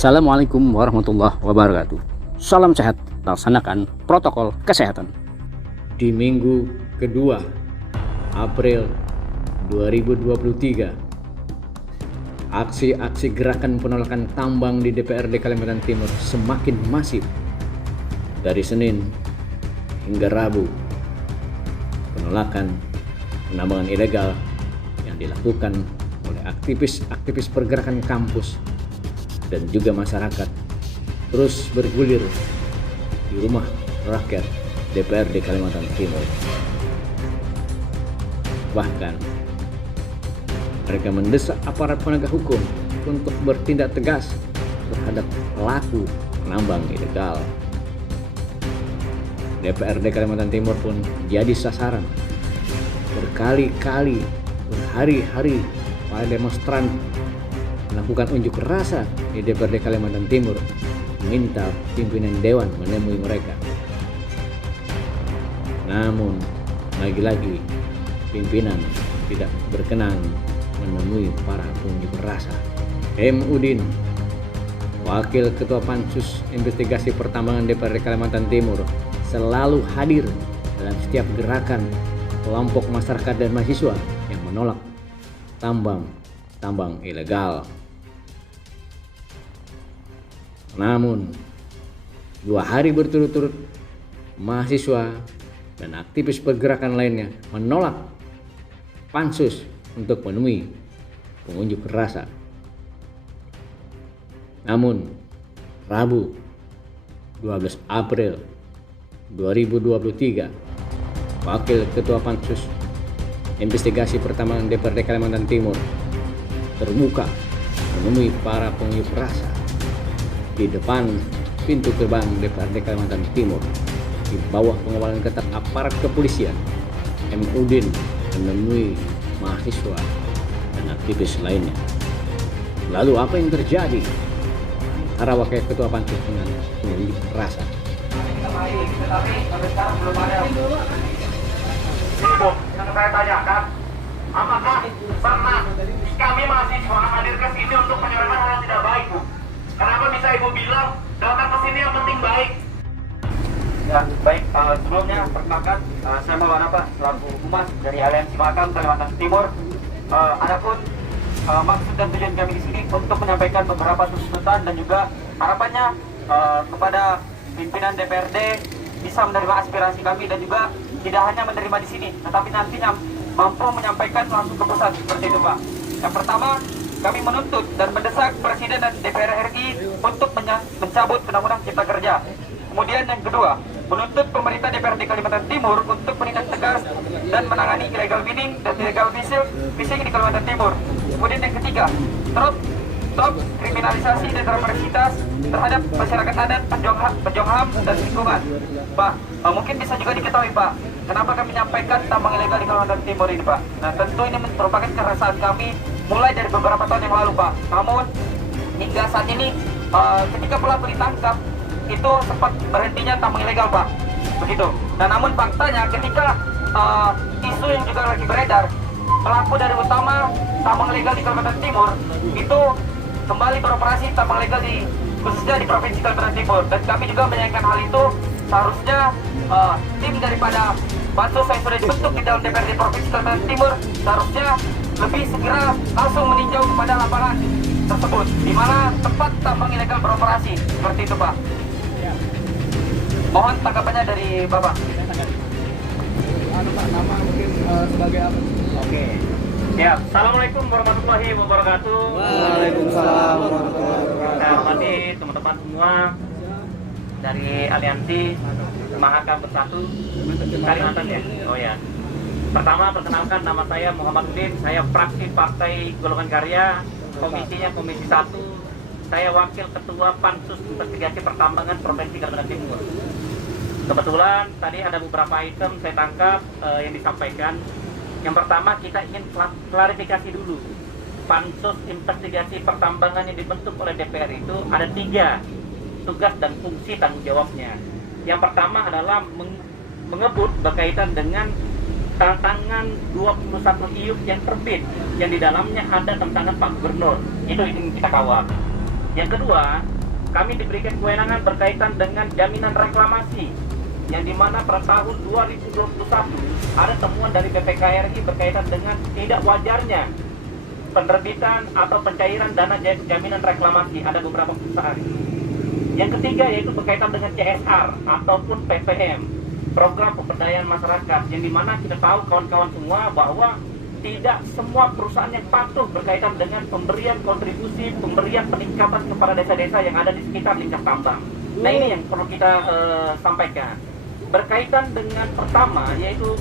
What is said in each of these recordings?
Assalamualaikum warahmatullahi wabarakatuh. Salam sehat, laksanakan protokol kesehatan. Di minggu kedua April 2023, aksi-aksi gerakan penolakan tambang di DPRD Kalimantan Timur semakin masif. Dari Senin hingga Rabu, penolakan penambangan ilegal yang dilakukan oleh aktivis pergerakan kampus dan juga masyarakat terus bergulir di rumah rakyat DPRD Kalimantan Timur. Bahkan mereka mendesak aparat penegak hukum untuk bertindak tegas terhadap pelaku penambang ilegal. DPRD Kalimantan Timur pun jadi sasaran. Berkali-kali, berhari-hari para demonstran melakukan unjuk rasa di DPRD Kalimantan Timur, meminta pimpinan dewan menemui mereka. Namun lagi-lagi pimpinan tidak berkenan menemui para pengunjuk rasa. M. Udin, Wakil Ketua Pansus Investigasi Pertambangan DPRD Kalimantan Timur, selalu hadir dalam setiap gerakan kelompok masyarakat dan mahasiswa yang menolak tambang ilegal. Namun 2 hari berturut-turut mahasiswa dan aktivis pergerakan lainnya menolak pansus untuk menemui pengunjuk rasa. Namun Rabu 12 April 2023, Wakil Ketua Pansus Investigasi Pertambangan DPRD Kalimantan Timur terbuka menemui para pengunjuk rasa di depan pintu gerbang DPRD Kalimantan Timur di bawah pengawalan ketat aparat kepolisian. M. Udin menemui mahasiswa dan aktivis lainnya. Lalu apa yang terjadi antara Wakil Ketua Pansus dengan pengunjuk rasa? Yang saya tanyakan, apakah pernah kami mahasiswa hadir ke sini untuk menyuarakan hal yang tidak baik, Bu? Kenapa bisa Ibu bilang datang ke sini yang penting baik? Ya, baik. Sebelumnya perkenalkan, saya Maulana Pak, selaku Humas dari Aliansi Mahakam Kalimantan Timur. Adapun maksud dan tujuan kami di sini untuk menyampaikan beberapa tuntutan dan juga harapannya kepada pimpinan DPRD bisa menerima aspirasi kami dan juga tidak hanya menerima di sini, tetapi nantinya mampu menyampaikan langsung ke pusat, seperti itu Pak. Yang pertama, kami menuntut dan mendesak Presiden dan DPR RI untuk mencabut Undang-Undang Cipta Kerja. Kemudian yang kedua, menuntut pemerintah DPRD Kalimantan Timur untuk menindak tegas dan menangani illegal mining dan illegal fishing di Kalimantan Timur. Kemudian yang ketiga, stop kriminalisasi dan represitas terhadap masyarakat adat, pejuang HAM dan lingkungan. Pak, mungkin bisa juga diketahui Pak, kenapa kami menyampaikan tambang ilegal di Kalimantan Timur ini Pak. Nah tentu ini merupakan keresahan kami mulai dari beberapa tahun yang lalu Pak. Namun hingga saat ini ketika pelaku ditangkap itu sempat berhentinya tambang ilegal Pak, begitu. Dan namun faktanya ketika isu yang juga lagi beredar, pelaku dari utama tambang ilegal di Kalimantan Timur itu kembali beroperasi tambang ilegal khususnya di Provinsi Kalimantan Timur. Dan kami juga menyayangkan hal itu. Seharusnya tim daripada Pansus yang sudah dibentuk di dalam DPRD Provinsi Kalimantan Timur seharusnya lebih segera langsung meninjau kepada lapangan tersebut, di mana tempat tambang ilegal beroperasi, seperti itu Pak. Mohon tanggapannya dari Bapak. Nama mungkin sebagai apa? Oke. Ya, Assalamualaikum warahmatullahi wabarakatuh. Waalaikumsalam warahmatullahi wabarakatuh. Saya hormati teman-teman semua dari Aliansi Mahakam Bersatu Kalimantan ya. Oh ya. Pertama perkenalkan, nama saya Muhammad Udin. Saya fraksi Partai Golongan Karya, komisinya Komisi 1. Saya wakil ketua Pansus Investigasi Pertambangan Provinsi Kalimantan Timur. Kebetulan tadi ada beberapa item saya tangkap yang disampaikan. Yang pertama, kita ingin klarifikasi dulu. Pansus Investigasi Pertambangan yang dibentuk oleh DPR itu ada 3 tugas dan fungsi tanggung jawabnya. Yang pertama adalah mengebut berkaitan dengan tantangan 21 IUP yang terbit, yang di dalamnya ada tantangan Pak Gubernur. Itu ingin kita kawal. Yang kedua, kami diberikan kewenangan berkaitan dengan jaminan reklamasi, yang dimana pada tahun 2021 ada temuan dari BPKRI berkaitan dengan tidak wajarnya penerbitan atau pencairan dana jaminan reklamasi. Ada beberapa perusahaan. Yang ketiga yaitu berkaitan dengan CSR ataupun PPM, program pemberdayaan masyarakat, yang dimana kita tahu kawan-kawan semua bahwa tidak semua perusahaan yang patuh berkaitan dengan pemberian kontribusi, pemberian peningkatan kepada desa-desa yang ada di sekitar lingkar tambang. Nah, ini yang perlu kita sampaikan. Berkaitan dengan pertama yaitu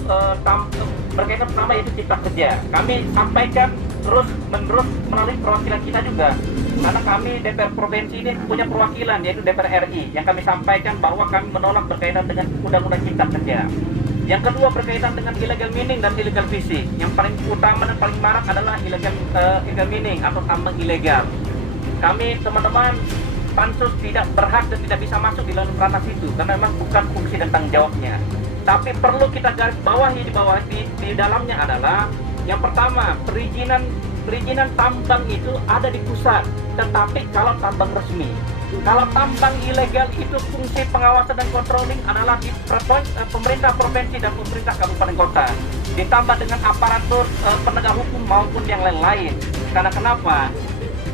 cipta kerja. Kami sampaikan terus-menerus melalui perwakilan kita juga. Karena kami DPR Provinsi ini punya perwakilan yaitu DPR RI, yang kami sampaikan bahwa kami menolak berkaitan dengan undang-undang cipta kerja. Yang kedua berkaitan dengan illegal mining dan illegal fishing. Yang paling utama dan paling marak adalah illegal mining atau tambang ilegal. Kami teman-teman Pansus tidak berhak dan tidak bisa masuk di dalam ranah situ karena memang bukan fungsi dan tanggung jawabnya. Tapi perlu kita garis bawahi di dalamnya adalah yang pertama, perizinan tambang itu ada di pusat, tetapi kalau tambang resmi. Kalau tambang ilegal itu fungsi pengawasan dan controlling adalah di pemerintah provinsi dan pemerintah kabupaten kota, ditambah dengan aparatur penegak hukum maupun yang lain-lain. Karena kenapa?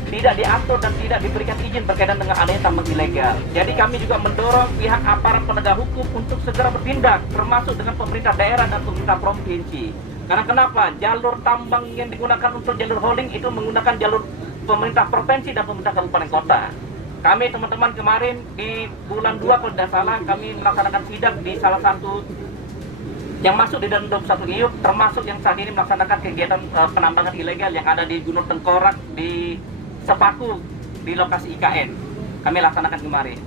Tidak diatur dan tidak diberikan izin berkaitan dengan adanya tambang ilegal. Jadi kami juga mendorong pihak aparat penegak hukum untuk segera bertindak, termasuk dengan pemerintah daerah dan pemerintah provinsi. Karena kenapa? Jalur tambang yang digunakan untuk jalur holding itu menggunakan jalur pemerintah provinsi dan pemerintah kabupaten kota. Kami teman-teman kemarin di bulan 2 kalau tidak salah kami melaksanakan sidak di salah satu yang masuk di dalam 21 IUP, termasuk yang saat ini melaksanakan kegiatan penambangan ilegal yang ada di Gunung Tengkorak, di Sepaku, di lokasi IKN. Kami laksanakan kemarin.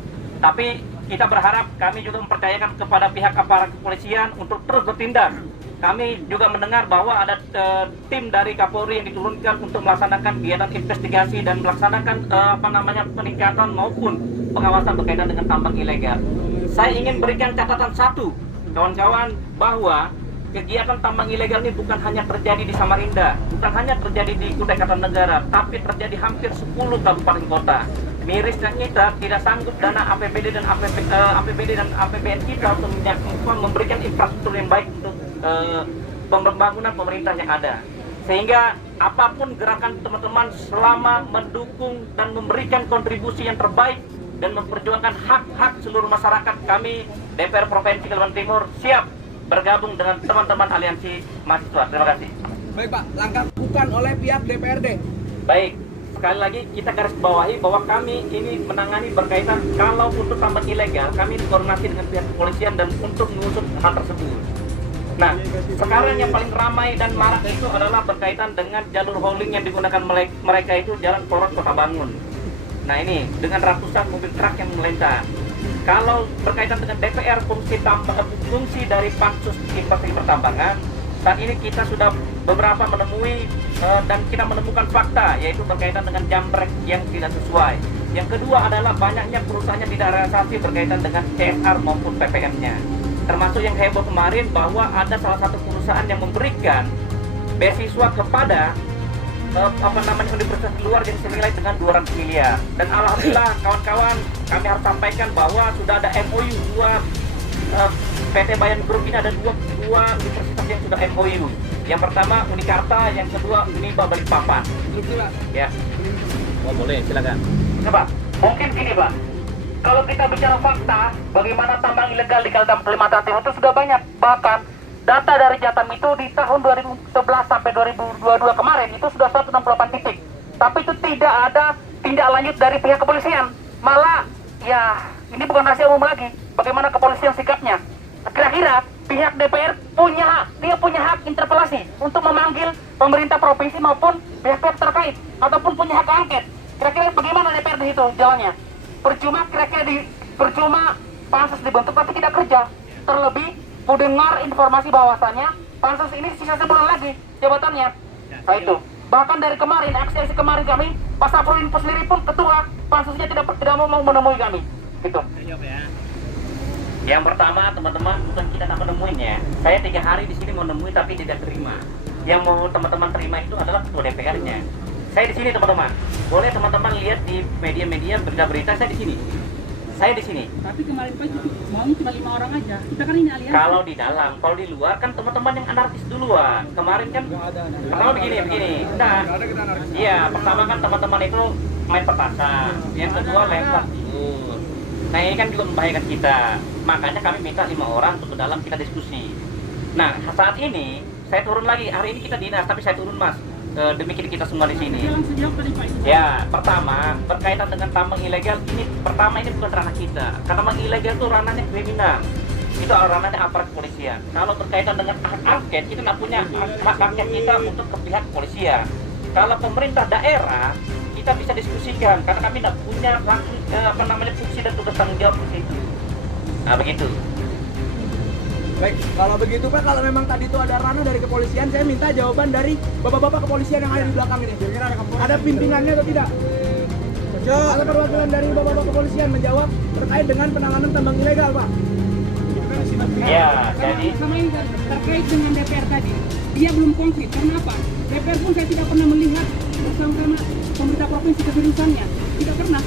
Tapi kita berharap, kami juga mempercayakan kepada pihak aparat kepolisian untuk terus bertindak. Kami juga mendengar bahwa ada tim dari Kapolri yang diturunkan untuk melaksanakan kegiatan investigasi dan melaksanakan peningkatan maupun pengawasan berkaitan dengan tambang ilegal. Saya ingin berikan catatan satu, kawan-kawan, bahwa kegiatan tambang ilegal ini bukan hanya terjadi di Samarinda, bukan hanya terjadi di Kutai Kartanegara, tapi terjadi hampir 10 kabupaten kota. Mirisnya kita tidak sanggup dana APBD dan APBN kita untuk memberikan infrastruktur yang baik untuk pembangunan pemerintah yang ada. Sehingga apapun gerakan teman-teman selama mendukung dan memberikan kontribusi yang terbaik dan memperjuangkan hak-hak seluruh masyarakat, kami DPR Provinsi Kalimantan Timur siap bergabung dengan teman-teman aliansi mahasiswa. Terima kasih. Baik Pak, langkah bukan oleh pihak DPRD. Baik, sekali lagi kita garis bawahi bahwa kami ini menangani berkaitan kalau untuk tambang ilegal, kami koordinasi dengan pihak kepolisian dan untuk mengusut hal tersebut. Nah, sekarang yang paling ramai dan marak itu adalah berkaitan dengan jalur hauling yang digunakan mereka itu Jalan Poros Kota Bangun. Nah ini, dengan ratusan mobil truk yang melintas. Kalau berkaitan dengan DPR, fungsi dari Pansus Investasi Pertambangan, saat ini kita sudah beberapa menemui dan kita menemukan fakta, yaitu berkaitan dengan jambrek yang tidak sesuai. Yang kedua adalah banyaknya perusahaan yang tidak realisasi berkaitan dengan CSR maupun PPM-nya. Termasuk yang heboh kemarin bahwa ada salah satu perusahaan yang memberikan beasiswa kepada universitas luar yang senilai dengan 200 miliar. Dan alhamdulillah kawan-kawan, kami harus sampaikan bahwa sudah ada MOU PT Bayan Group ini ada dua universitas yang sudah MOU. Yang pertama Unikarta, yang kedua Uniba Balikpapan. Ya. Oh boleh, silakan. Coba, mungkin gini Pak, kalau kita bicara fakta, bagaimana tambang ilegal di Kalimantan Timur itu sudah banyak. Bahkan data dari Jatam itu di tahun 2011 sampai 2022 kemarin itu sudah 168 titik. Tapi itu tidak ada tindak lanjut dari pihak kepolisian. Malah, ya ini bukan rahasia umum lagi. Bagaimana kepolisian sikapnya? Kira-kira pihak DPR punya hak interpelasi untuk memanggil pemerintah provinsi maupun pihak-pihak terkait, ataupun punya hak angket. Kira-kira bagaimana DPR di situ jalannya? Percuma pansus dibentuk tapi tidak kerja. Terlebih mendengar informasi bahwasannya pansus ini sisa sebulan lagi jabatannya. Nah itu. Bahkan dari kemarin, aksi kemarin kami, Pak Saprudin sendiri pun ketua pansusnya tidak mau menemui kami. Gitu. Yang pertama teman-teman, bukan kita tak menemuinya. Saya 3 hari di sini mau menemui tapi tidak terima. Yang mau teman-teman terima itu adalah ketua DPR-nya. Saya di sini teman-teman. Boleh teman-teman lihat di media-media berita-berita saya di sini. Saya di sini. Tapi kemarin Pak maunya cuma 5 orang aja. Kita kan ini aliansi. Kalau di dalam, kalau di luar kan teman-teman yang anarkis duluan. Kemarin kan pertama begini. Nah, iya, pertama kan teman-teman itu main petasan. Yang kedua lempar telur. Nah, ini kan juga membahayakan kita. Makanya kami minta 5 orang untuk ke dalam kita diskusi. Nah, saat ini saya turun lagi. Hari ini kita dinas, tapi saya turun Mas. Demi kita semua di sini. Langsung jawab tadi Pak. Ya, pertama berkaitan dengan tambang ilegal ini, pertama ini bukan ranah kita. Karena tambang ilegal itu ranahnya kriminal. Itu ranahnya aparat kepolisian. Kalau berkaitan dengan hak angket, kita nggak punya hak angket kita untuk ke pihak kepolisian. Kalau pemerintah daerah, kita bisa diskusikan karena kami nggak punya langsung fungsi dan tugas tanggung jawab di situ. Nah, begitu. Baik, kalau begitu Pak, kalau memang tadi itu ada ranah dari kepolisian, saya minta jawaban dari bapak-bapak kepolisian yang ada di belakang ini. Ada pimpinannya atau tidak? Ada perwakilan dari bapak-bapak kepolisian menjawab terkait dengan penanganan tambang ilegal, Pak. Ya, jadi Sama ini terkait dengan DPR tadi, dia belum konkret. Karena apa? DPR pun saya tidak pernah melihat bersama-sama pemerintah provinsi keseriusannya. Tidak pernah.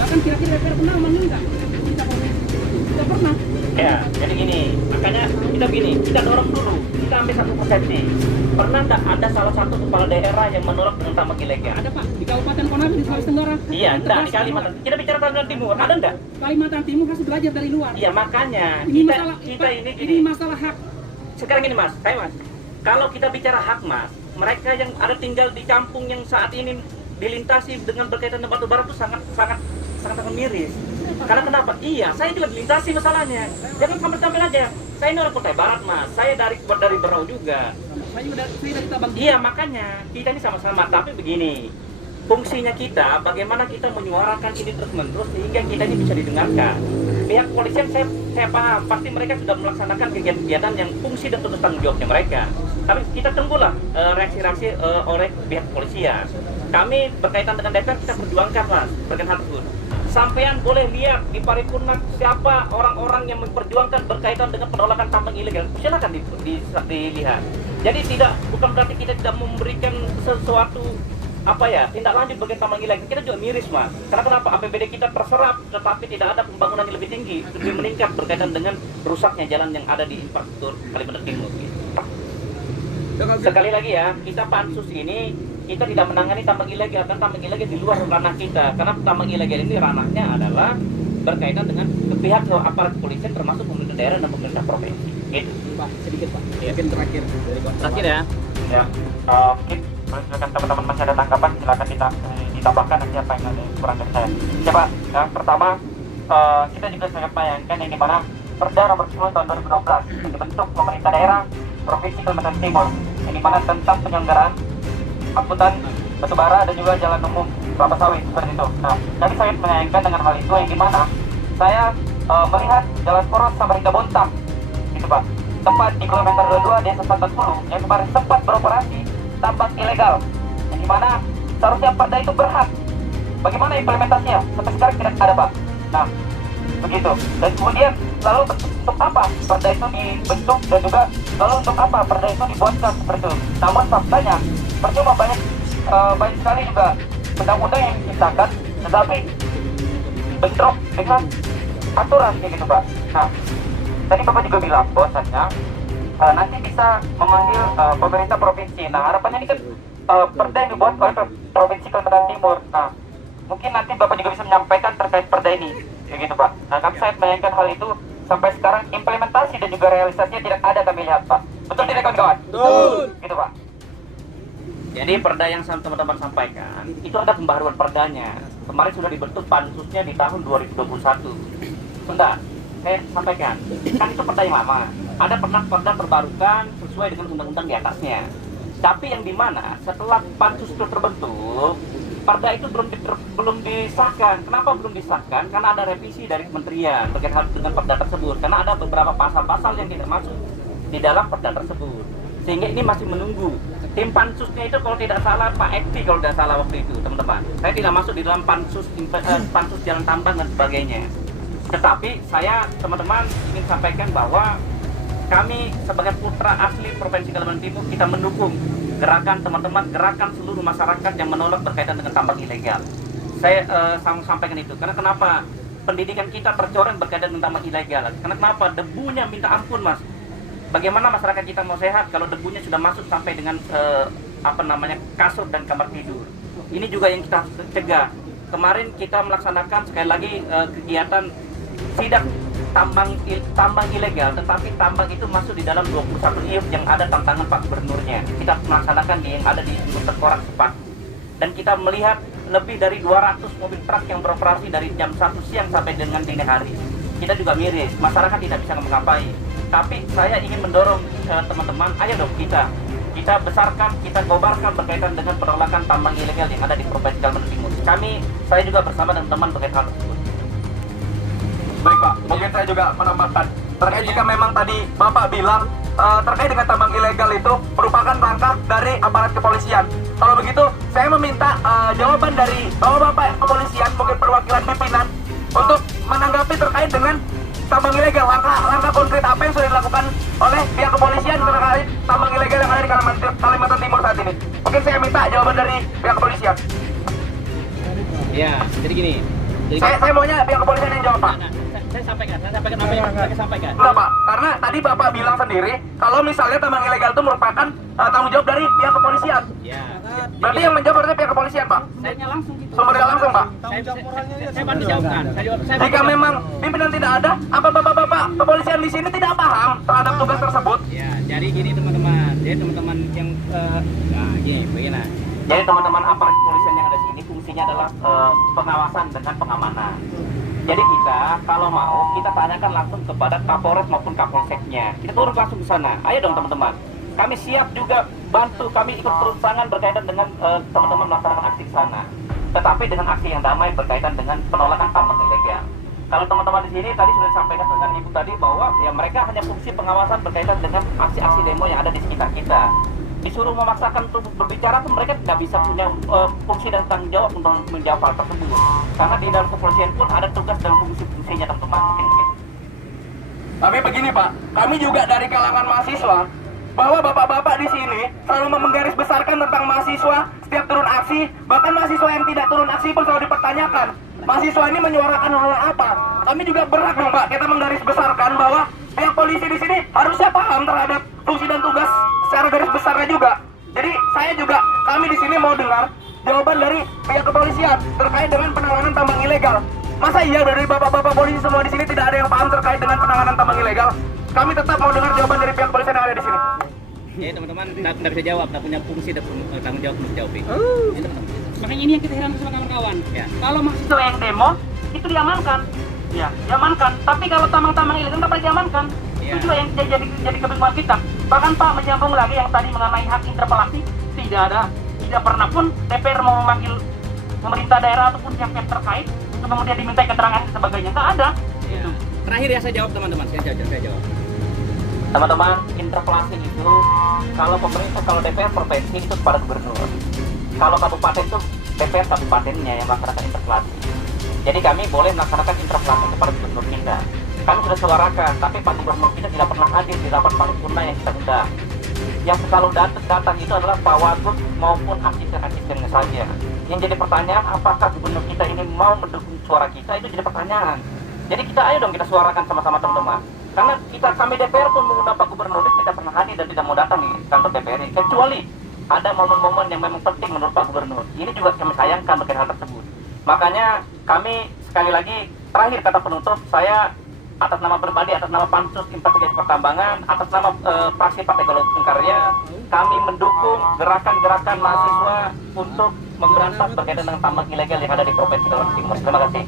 Bahkan kira-kira DPR pernah meminta pemerintah provinsi. Tidak pernah. ya, jadi gini, makanya kita dorong dulu, kita ambil satu persepsi. Pernah nggak ada salah satu kepala daerah yang menolak dengan tambang ilegal? Ada Pak, di Kabupaten Konawe di Sulawesi Tenggara. Iya, enggak di Kalimantan. Kita bicara Kalimantan Timur, ada enggak? Kalimantan Timur harus belajar dari luar. Iya, makanya Ini kita masalah, kita Pak, ini ini gini. masalah hak. Sekarang gini Mas, Mas. Kalau kita bicara hak Mas, mereka yang ada tinggal di kampung yang saat ini dilintasi dengan berkaitan dengan batu bara itu sangat miris. Karena kenapa? Iya, saya juga dilintasi masalahnya. Jangan tampil aja. Saya ini orang Kutai Barat Mas. Saya dari Berau juga. Saya dari Tabang. Iya, makanya kita ini sama-sama. Tapi begini, fungsinya kita, bagaimana kita menyuarakan ini terus-menerus sehingga kita ini bisa didengarkan. Pihak kepolisian saya paham, pasti mereka sudah melaksanakan kegiatan-kegiatan yang fungsi dan tugas tanggung jawabnya mereka. Tapi kita tunggulah reaksi-reaksi oleh pihak kepolisian. Kami berkaitan dengan DPR kita perjuangkan Mas, berkaitan hal tersebut. Sampean boleh lihat di paripurna siapa orang-orang yang memperjuangkan berkaitan dengan penolakan tambang ilegal. Silakan dilihat. Jadi bukan berarti kita tidak memberikan sesuatu tindak lanjut bagian tambang ilegal. Kita juga miris Mas. Karena kenapa? APBD kita terserap tetapi tidak ada pembangunan yang lebih tinggi, lebih meningkat berkaitan dengan rusaknya jalan yang ada di infrastruktur Kalimantan Timur. Sekali lagi ya, kita pansus ini kita tidak menangani tambang ilegal, karena tambang ilegal di luar ranah kita. Karena tambang ilegal ini ranahnya adalah berkaitan dengan pihak aparat kepolisian termasuk pemerintah daerah dan pemerintah provinsi. Gitu. Pak, sedikit Pak. Mungkin terakhir dari Terakhir ya. Ya, mungkin silakan teman-teman masih ada tanggapan, silakan ditambahkan nanti apa yang ada yang kurang dari saya. Ya Pak, yang pertama kita juga sangat menyayangkan yang dimana Perda nomor 10 tahun 2012 dibentuk pemerintah daerah Provinsi Kalimantan Timur, yang dimana tentang penyelenggaraan angkutan batubara dan juga jalan umum kelapa sawit seperti itu. Nah, jadi saya menyayangkan dengan hal itu yang dimana saya melihat jalan poros Samarinda Bontang, gitu Pak, tempat di kilometer 22 desa Santan Puluh yang kemarin sempat beroperasi tambang ilegal, yang dimana seharusnya Perda itu berhak. Bagaimana implementasinya? Sampai sekarang tidak ada Pak. Nah, begitu. Dan kemudian lalu untuk apa Perda itu dibentuk dan juga lalu untuk apa Perda itu dibuatkan seperti itu? Namun faktanya percuma banyak sekali juga undang-undang yang diciptakan tetapi bentrok dengan aturan kayak gitu Pak. Nah, tadi Bapak juga bilang bahwasannya nanti bisa memanggil pemerintah provinsi. Nah, harapannya ini kan Perda yang dibuat oleh Provinsi Kalimantan Timur. Nah, mungkin nanti Bapak juga bisa menyampaikan terkait Perda ini kayak gitu Pak. Nah, kami saya menyayangkan hal itu sampai sekarang implementasi dan juga realisasinya tidak ada kami lihat Pak. Betul tidak kawan-kawan? Betul. Gitu Pak. Jadi Perda yang teman-teman sampaikan itu ada pembaharuan Perdanya. Kemarin sudah dibentuk pansusnya di tahun 2021. Bentar, saya sampaikan. Kan itu Perda yang lama. Ada Perda terbarukan sesuai dengan undang-undang di atasnya. Tapi yang dimana setelah pansus itu terbentuk, Perda itu belum disahkan. Kenapa belum disahkan? Karena ada revisi dari kementerian berkaitan dengan Perda tersebut. Karena ada beberapa pasal-pasal yang tidak masuk di dalam Perda tersebut. Sehingga ini masih menunggu. Tim pansusnya itu kalau tidak salah Pak Ekti kalau tidak salah waktu itu teman-teman. Saya tidak masuk di dalam pansus jalan tambang dan sebagainya. Tetapi saya teman-teman ingin sampaikan bahwa kami sebagai putra asli Provinsi Kalimantan Timur kita mendukung gerakan teman-teman, gerakan seluruh masyarakat yang menolak berkaitan dengan tambang ilegal. Saya sampaikan itu karena kenapa pendidikan kita tercoreng berkaitan dengan tambang ilegal. Karena kenapa debunya minta ampun, Mas. Bagaimana masyarakat kita mau sehat kalau debunya sudah masuk sampai dengan kasur dan kamar tidur. Ini juga yang kita cegah. Kemarin kita melaksanakan sekali lagi kegiatan sidak tambang ilegal, tetapi tambang itu masuk di dalam 21 IUP yang ada tantangan Pak Gubernurnya. Kita melaksanakan yang ada di Korak Sepak. Dan kita melihat lebih dari 200 mobil truk yang beroperasi dari jam 1 siang sampai dengan dini hari. Kita juga miris, masyarakat tidak bisa mengapai. Tapi saya ingin mendorong teman-teman, ayo dong kita besarkan, kita gobarkan berkaitan dengan penolakan tambang ilegal yang ada di Provinsi Kalimantan Timur. Saya juga bersama dengan teman berkaitan hal tersebut. Baik Pak, mungkin saya juga menambahkan terkait jika memang tadi Bapak bilang terkait dengan tambang ilegal itu merupakan langkah dari aparat kepolisian. Kalau begitu, saya meminta jawaban dari Bapak kepolisian, mungkin perwakilan pimpinan, untuk menanggapi terkait dengan tambang ilegal, langkah konkret apa yang sudah dilakukan oleh pihak kepolisian terkait tambang ilegal yang ada di Kalimantan Timur saat ini. Mungkin saya minta jawaban dari pihak kepolisian. Ya, jadi gini. Saya maunya pihak kepolisian yang jawab, Pak. Saya sampaikan apa yang saya sampaikan. Enggak, Pak, karena tadi Bapak bilang sendiri kalau misalnya tambang ilegal itu merupakan tanggung jawab dari pihak kepolisian. Ya. Berarti yang menjawab berarti pihak kepolisian, Pak. Saya langsung gitu. Sumbernya langsung, Pak. Saya bantu jawabkan. Jika memang pimpinan tidak ada, apa Bapak kepolisian di sini tidak paham terhadap tugas tersebut? Ya, jadi gini teman-teman. Jadi teman-teman yang begini. Jadi teman-teman aparat kepolisian yang ada di sini fungsinya adalah pengawasan dengan pengamanan. Jadi kita kalau mau kita tanyakan langsung kepada Kapolres maupun Kapolseknya. Kita turun langsung ke sana. Ayo dong teman-teman. Kami siap juga bantu, kami ikut turun tangan berkaitan dengan teman-teman melaksanakan aksi di sana. Tetapi dengan aksi yang damai berkaitan dengan penolakan tambang ilegal. Kalau teman-teman di sini tadi sudah disampaikan dengan Ibu tadi bahwa ya mereka hanya fungsi pengawasan berkaitan dengan aksi-aksi demo yang ada di sekitar kita. Disuruh memaksakan untuk berbicara pun mereka tidak bisa punya fungsi dan tanggung jawab untuk menjawab hal tersebut. Karena di dalam kepolisian pun ada tugas dan fungsi-fungsinya teman-teman. Mungkin begitu. Tapi begini Pak, kami juga dari kalangan mahasiswa bahwa bapak-bapak di sini selalu menggarisbesarkan tentang mahasiswa setiap turun aksi, bahkan mahasiswa yang tidak turun aksi pun selalu dipertanyakan. Mahasiswa ini menyuarakan hal apa? Kami juga berhak dong Pak, kita menggarisbesarkan bahwa pihak polisi di sini harusnya paham terhadap fungsi dan tugas secara garis besarnya juga. Jadi kami di sini mau dengar jawaban dari pihak kepolisian terkait dengan penanganan tambang ilegal. Masa iya dari bapak-bapak polisi semua di sini tidak ada yang paham terkait dengan penanganan tambang ilegal? Kami tetap mau dengar jawaban dari pihak kepolisian yang ada di sini. Jadi teman-teman tidak bisa jawab, tidak punya fungsi dan tanggung jawab untuk jawab itu. Makanya ini yang kita heran sama kawan-kawan. Ya. Kalau mahasiswa yang demo itu diamankan, ya diamankan. Tapi kalau tambang-tambang ilegal tidak pernah diamankan. Ya. Itu juga yang jadi kebingungan kita. Bahkan Pak menyambung lagi yang tadi mengenai hak interpelasi, tidak pernah pun DPR mau memanggil pemerintah daerah ataupun pihak terkait untuk kemudian dimintai keterangan dan sebagainya. Nggak ada. Ya. Terakhir ya saya jawab teman-teman, saya jawab. Teman-teman, interpelasi itu kalau pemerintah, kalau DPR provinsi itu kepada gubernur. Kalau kabupaten itu DPR kabupatennya yang melaksanakan interpelasi. Jadi kami boleh melaksanakan interpelasi kepada gubernur kita. Kami sudah suarakan, tapi Pak Gubernur kita tidak pernah hadir di rapat paripurna yang kita undang. Yang selalu datang itu adalah Pak Wagub maupun asisten-asistennya saja. Yang jadi pertanyaan, apakah gubernur kita ini mau mendukung suara kita, itu jadi pertanyaan. Jadi kita ayo dong kita suarakan sama-sama teman-teman. Karena kami DPR pun mengundang Pak Gubernur tidak pernah hadir dan tidak mau datang di kantor DPR ini. Kecuali ada momen-momen yang memang penting menurut Pak Gubernur. Ini juga kami sayangkan berkaitan hal tersebut. Makanya kami sekali lagi terakhir kata penutup, saya atas nama pribadi, atas nama Pansus Investigasi Pertambangan, atas nama fraksi Partai Golongan Karya, kami mendukung gerakan-gerakan mahasiswa untuk memberantas berkaitan dengan tambang ilegal yang ada di Provinsi Kalimantan Timur. Terima kasih.